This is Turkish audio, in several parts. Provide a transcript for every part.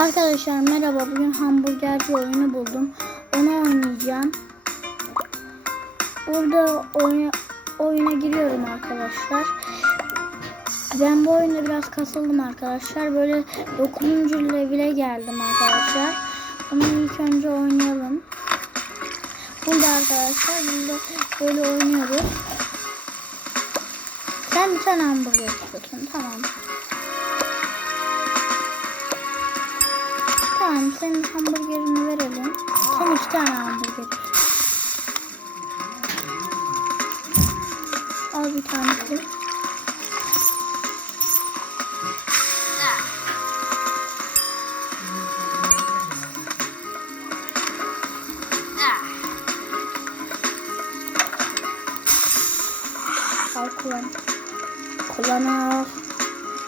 Arkadaşlar merhaba. Bugün hamburgerci oyunu buldum. Onu oynayacağım. Burada oyuna, oyuna giriyorum arkadaşlar. Ben bu oyunda biraz kasıldım arkadaşlar. Böyle 9. levele geldim arkadaşlar. Bunu ilk önce oynayalım. Burada arkadaşlar burada böyle oynuyoruz. Sen bir tane hamburger istiyorsun. Tamam. Tamam senin hamburgerini verelim. Sen iki tane hamburger. Al bir tanesi. Al kullan. Kullan al.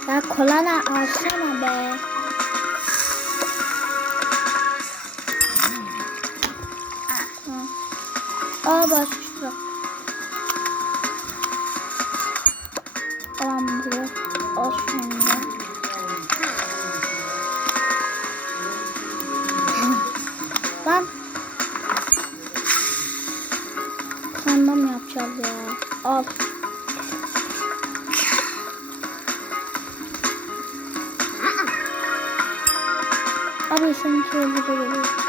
Ya kulana alsana be. Aa başlık. Tamam buraya. Al şunu. Lan. Senden mi yapacağız ya? Al. Abi senin şöyle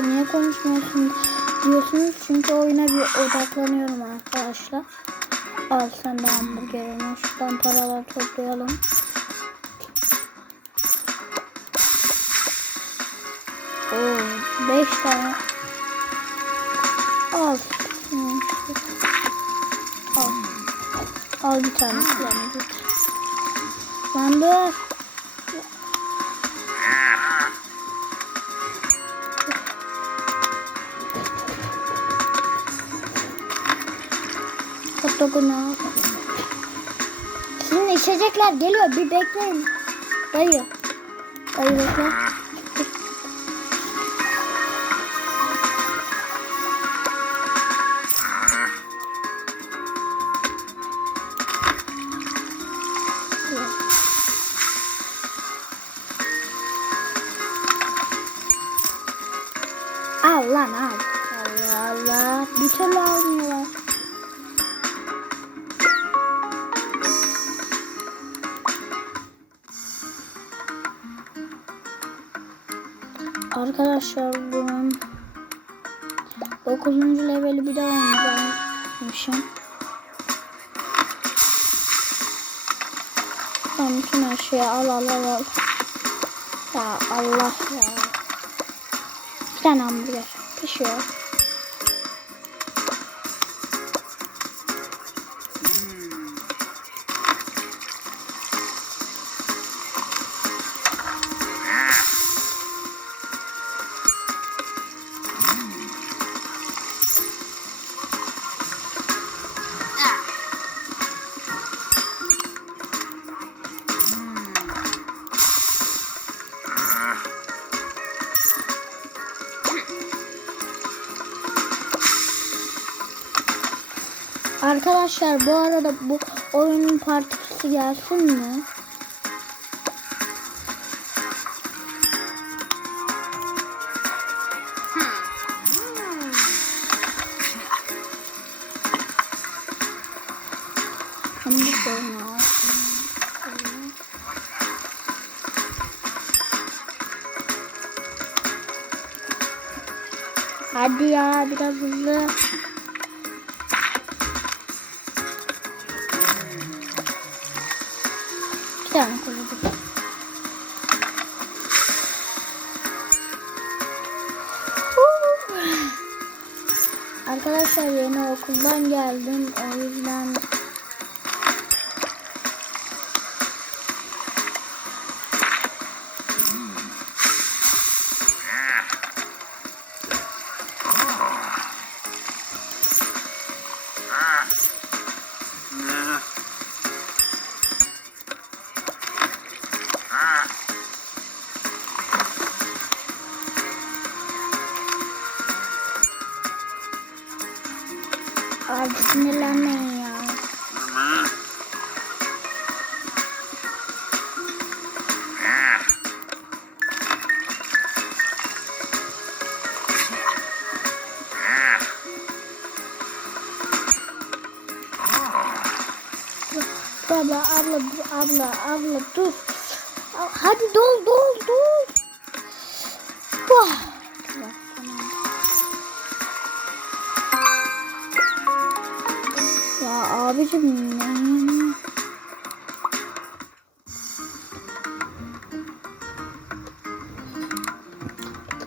Arkadaşlar niye konuşmuyorsun diyorsunuz çünkü oyuna bir odaklanıyorum arkadaşlar. Al sen de hamburgerini şuradan paralar toplayalım. Oo, beş tane. Al. Al. Al bir tane. Yani bir. Al. Sizin içecekler geliyor. Bir bekleyin. Dayı. Dayı bekle. Arkadaşlar bunun 9. leveli bir daha oynayacakmışım. Ben bütün her şeyi al al al al. Ya Allah ya. Bir tane hamburger pişiyor. Arkadaşlar bu arada bu oyunun partisi gelsin mi? Hadi ya biraz hızlı. Okuldan geldim. O yüzden Abi sinirlenmeyin ya. Baba abla abla abla dur.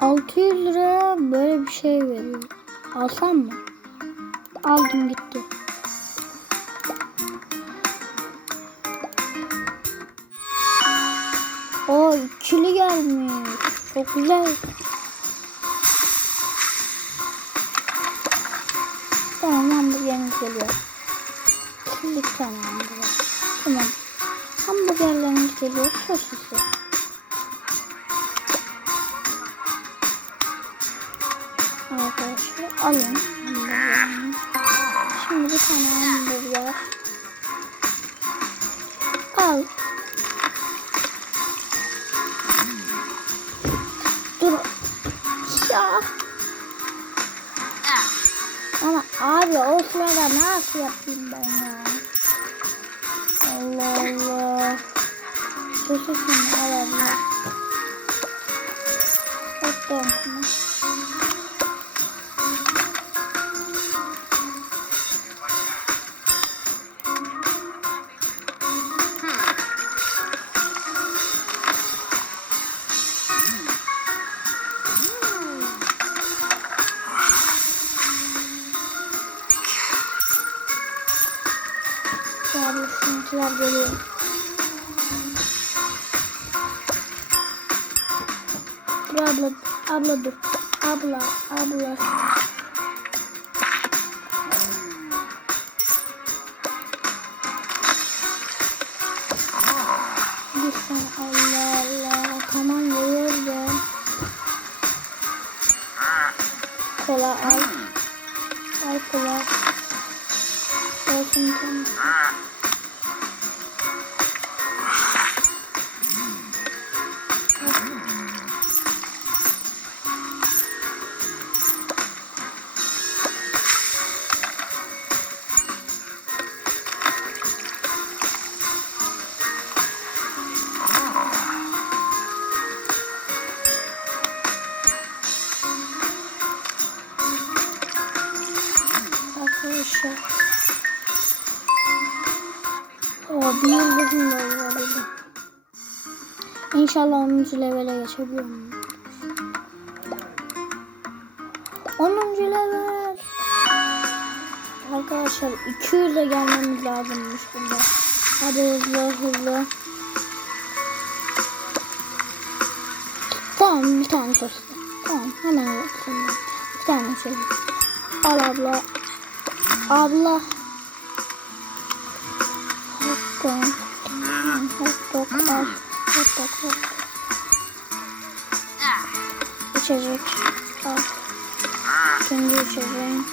600 lira böyle bir şey veriyor. Alsam mı? Aldım gitti. O ikili gelmiş. Çok güzel. Tamam hamburgerimiz geliyor. Şimdi tamam hamburger. Tamam. Hamburgerlerimiz geliyor. Sosisi. Hamburgerini. Şimdi bir tane hamburger. Al. Dur. Ya. Ama abi o sırada nasıl yapayım ben ya? Allah Allah. Sosisini al abla. Attım. Ya abla sizinkiler geliyor. Dur abla, abla dur. Abla, abla. 10. levele geçebiliyorum. 10. level. Arkadaşlar 200'e gelmemiz lazımmış burada. Hadi hızlı hızlı. Tamam bir tane sosis. Tamam hemen yapsın. Bir tane sosis. Al abla. Abla. Hot dog. Hot dog. Hot dog hot dog. İçecek. Al. İkinci içeceğim.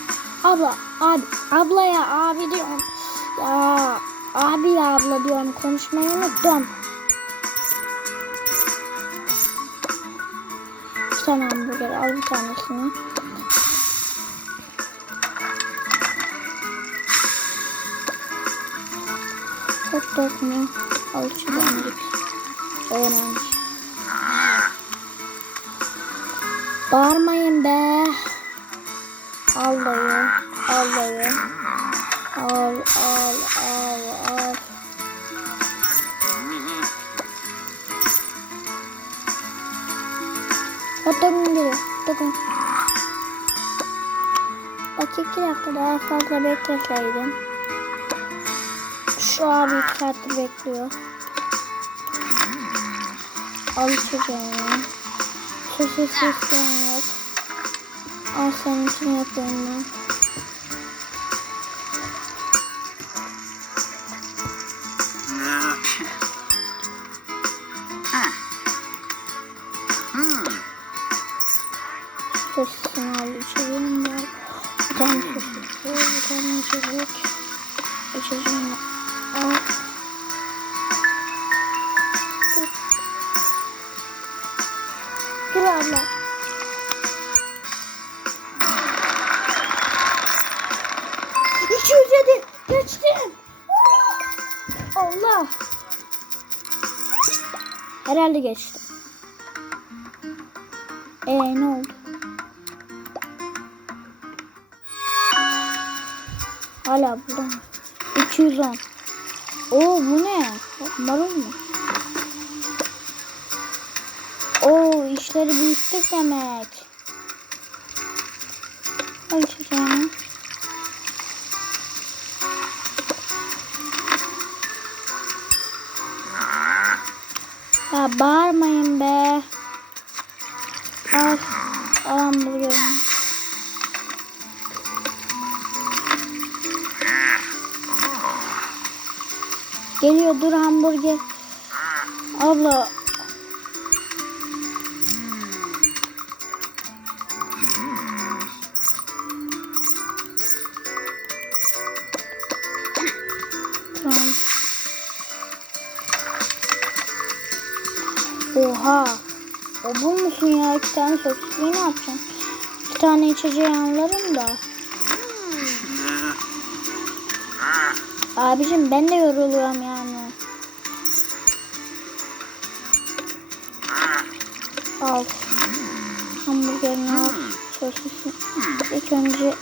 Abla. Abi. Abla ya abi diyorum. Ya. Abi ya abla diyorum. Konuşmayı unuttum. Bir tane hamburger al bir tanesini. Hot dog mu? Al şuradan git. Öğrenci. Bağırmayın be. Al dayı. Al. Al al al dog'un biri. Dog'un. Bak iki dakika daha fazla bekleseydim. Şu abi iki saattir bekliyor. Al Sosis isteyen yok. Al senin için yapıyorum ben. Sosisini al içeceğim var. tane sosis, bir tane içecek. İçeceğimi al. Herhalde geçtim. Ee ne oldu? Hala burada mı? 210. Oo bu ne? Marul mu? Oo işleri büyüttük demek. Ay çocuğum. Ya bağırmayın be. Al. Al hamburgerini. Geliyor dur hamburger. Abla. Oha. O bu musun ya? İki tane sosisliği ne yapacaksın? İki tane içeceği anlarım da. Abicim ben de yoruluyorum yani. Al. Hamburgerini al. Sosisini. İlk önce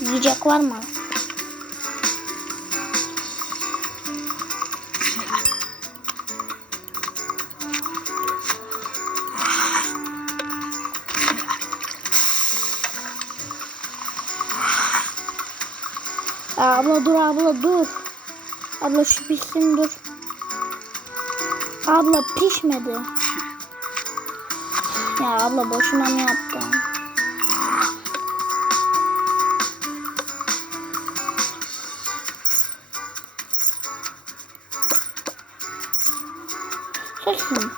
Yiyecek var mı? Aa, abla dur abla dur. Abla şu pişsin dur. Abla pişmedi. Ya abla boşuna mı yaptın? Susun.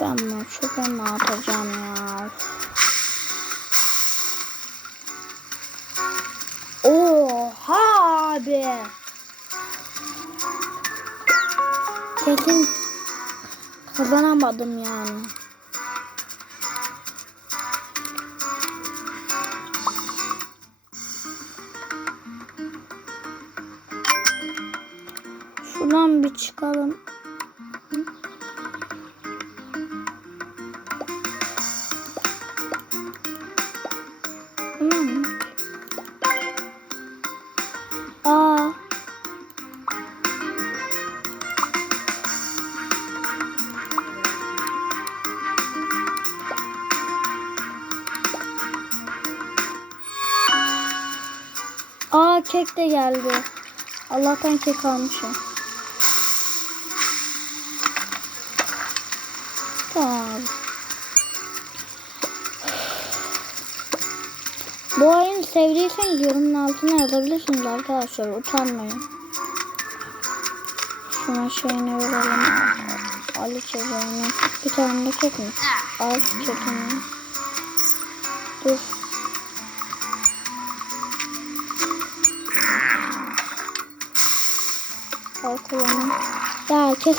Ben bunu çöpe mi atacağım ya? Abi. Kesin kazanamadım yani. Kek de geldi. Allah'tan kek almışım. Tamam. Bu oyunu sevdiyseniz yorumun altına yazabilirsiniz arkadaşlar. Utanmayın. Şuna şeyini verelim. Al içeceğini. Bir tane de kek mi? Al kekini. Dur. Kolanı. Ya kes.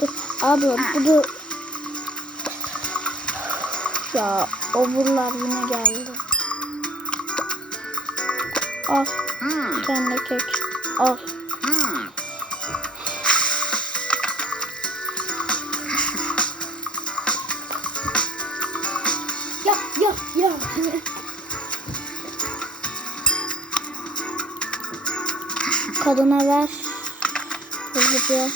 Dur. Abi bu da... Ya oburlar yine geldi. Al. Tane de kek. Al. Ya ya ya. Kadına ver. Hızlıca.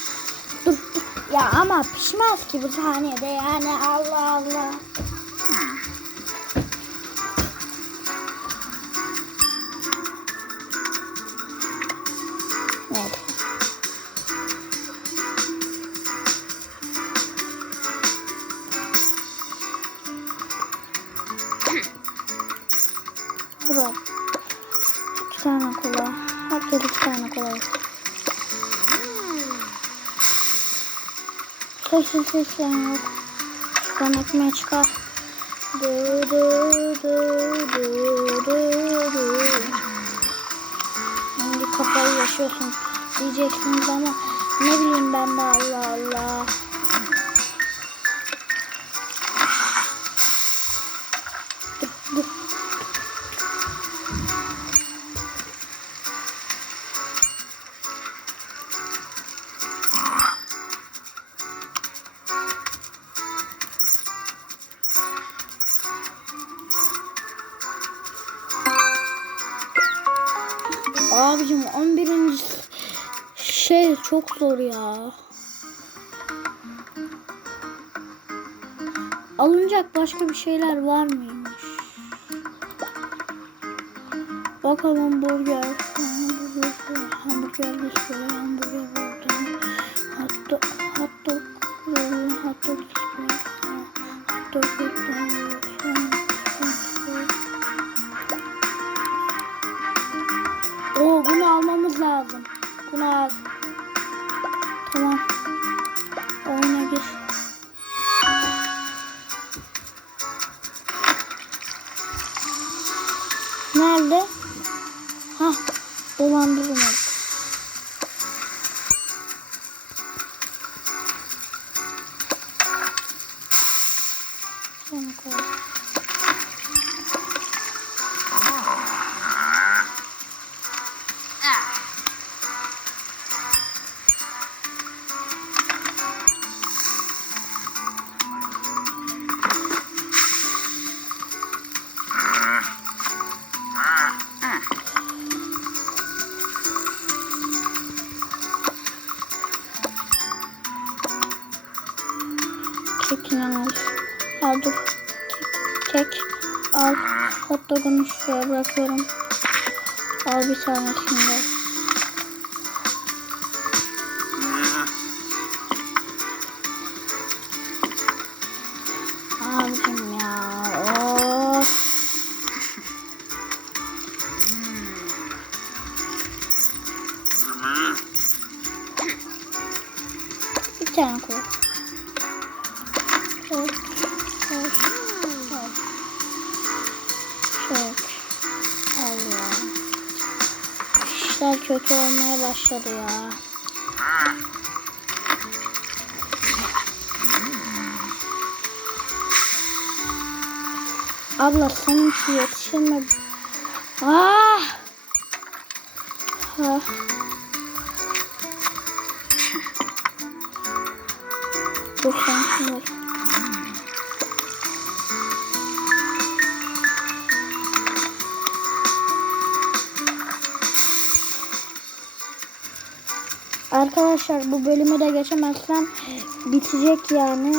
Dur, dur. Ya ama pişmez ki bu saniyede yani Allah Allah. Evet. Dur. İki tane kola. Herkes iki tane kola. Arkadaşlar ses falan yok. Şuradan ekmeğe çıkar. Du, du, du, du, du, du. Hangi kafayı yaşıyorsun diyeceksiniz ama ne bileyim ben de Allah Allah. Çok zor ya. Alınacak başka bir şeyler var mıymış? Bakalım burger. Hamburger, hamburger şöyle hamburger buradan. Hot dog, hot dog, hot dog buradan. Oo bunu almamız lazım. Bunu al. Tamam. Oyuna gir. Nerede? Ha, dolandırırım Dur. Kek. Al. Hot dogunu şuraya bırakıyorum. Al bir tanesini de. Çok. Allah. İşler kötü olmaya başladı ya. Abla seninki yetişir mi? Ah! Ah. Dur sen şunu Arkadaşlar bu bölümü de geçemezsem bitecek yani.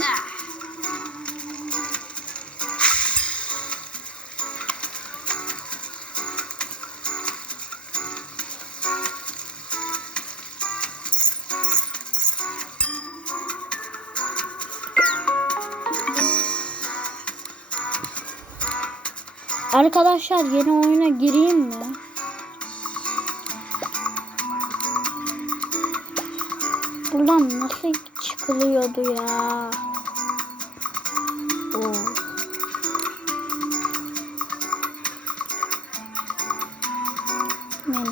Arkadaşlar yeni oyuna gireyim mi? Çıkılıyordu ya? Oo. Menü.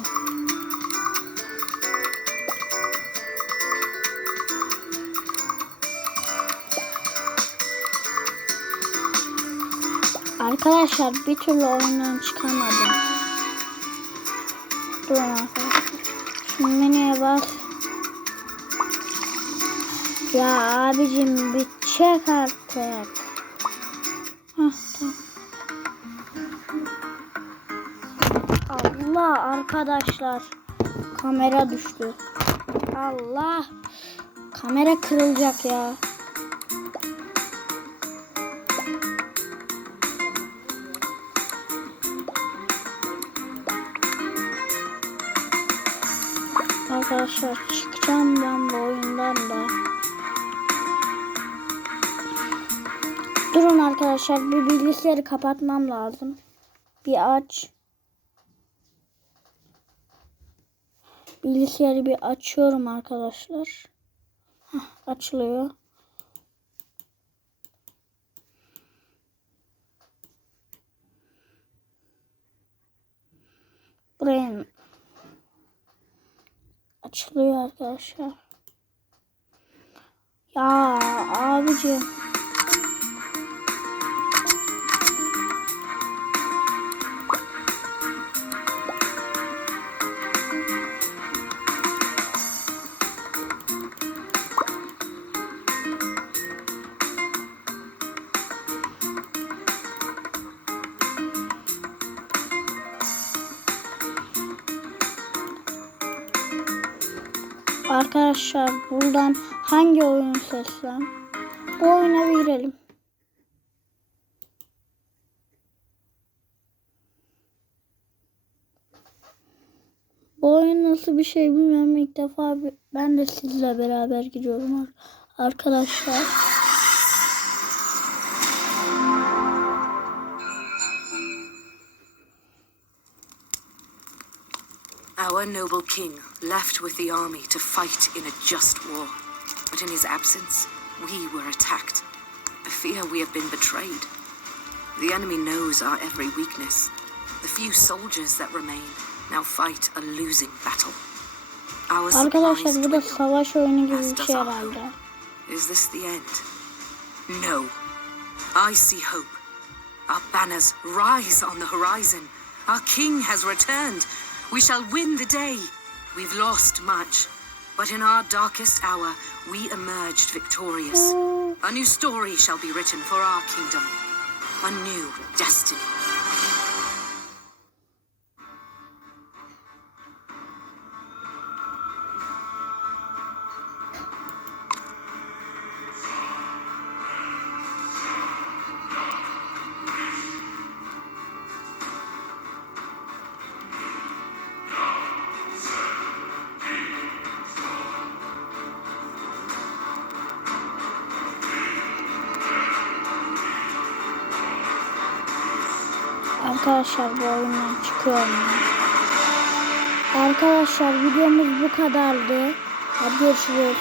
Arkadaşlar bir türlü oyundan çıkamadım. Durun arkadaşlar. Şu menüye bas. Ya abicim bir çek artık. Hah tamam. Allah arkadaşlar. Kamera düştü. Allah. Kamera kırılacak ya. Arkadaşlar çıkacağım ben Arkadaşlar bu bilgisayarı kapatmam lazım. Bir aç. Bilgisayarı bir açıyorum arkadaşlar. Heh, açılıyor. Buraya açılıyor arkadaşlar. Ya abicim. Arkadaşlar buradan hangi oyun seçsem? Bu oyuna bir girelim. Bu oyun nasıl bir şey bilmiyorum. İlk defa ben de sizle beraber giriyorum ar- arkadaşlar. Our noble king left with the army to fight in a just war. But in his absence, we were attacked. I fear we have been betrayed. The enemy knows our every weakness. The few soldiers that remain now fight a losing battle. Our supplies Arkadaşlar bu da dwindle. savaş oyunu gibi As bir does şey our herhalde. hope. Is this the end? No. I see hope. Our banners rise on the horizon. Our king has returned. We shall win the day. We've lost much, but in our darkest hour, we emerged victorious. A new story shall be written for our kingdom. A new destiny. Arkadaşlar bu oyundan çıkıyorum. Arkadaşlar videomuz bu kadardı. Hadi görüşürüz.